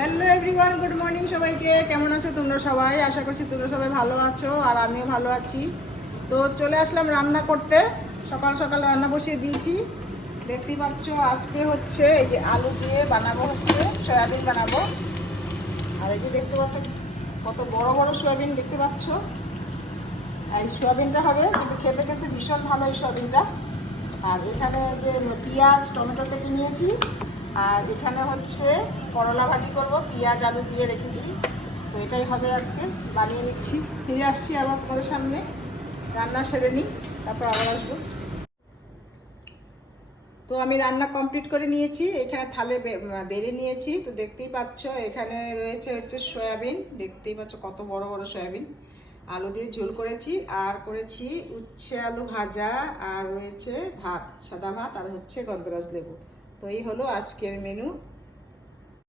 Hello everyone, good morning সবাইকে। কেমন আছো তোমরা সবাই? আশা করছি তোমরা সবাই ভালো আছো আর আমিও ভালো আছি। তো চলে আসলাম রান্না করতে। সকাল সকাল রান্না বসিয়ে দিয়েছি। দেখতেই পাচ্ছ আজকে হচ্ছে এই যে আলু দিয়ে বানাবো, হচ্ছে সয়াবিন বানাবো। আর এই যে দেখতে পাচ্ছ কত বড় বড় সয়াবিন দেখতে পাচ্ছ। আর এই সয়াবিনটা হবে কিন্তু খেতে খেতে ভীষণ ভালো এই সয়াবিনটা। আর এখানে যে পেঁয়াজ টমেটো কেটে নিয়েছি, আর এখানে হচ্ছে করলা ভাজি করব, পেঁয়াজ আলু দিয়ে রেখেছি। তো এটাই হবে আজকে, বানিয়ে নিচ্ছি। ফিরে আসছি আবার তোমাদের সামনে, রান্না সেরে নিই, তারপর আবার আসবো। তো আমি রান্না কমপ্লিট করে নিয়েছি, এখানে থালে বেড়ে নিয়েছি। তো দেখতেই পাচ্ছ এখানে রয়েছে হচ্ছে সয়াবিন, দেখতেই পাচ্ছ কত বড় বড় সয়াবিন। আলু দিয়ে ঝোল করেছি, আর করেছি উচ্ছে আলু ভাজা, আর রয়েছে ভাত, সাদা ভাত, আর হচ্ছে গন্ধরাজ লেবু। তো এই হলো আজকের মেনু।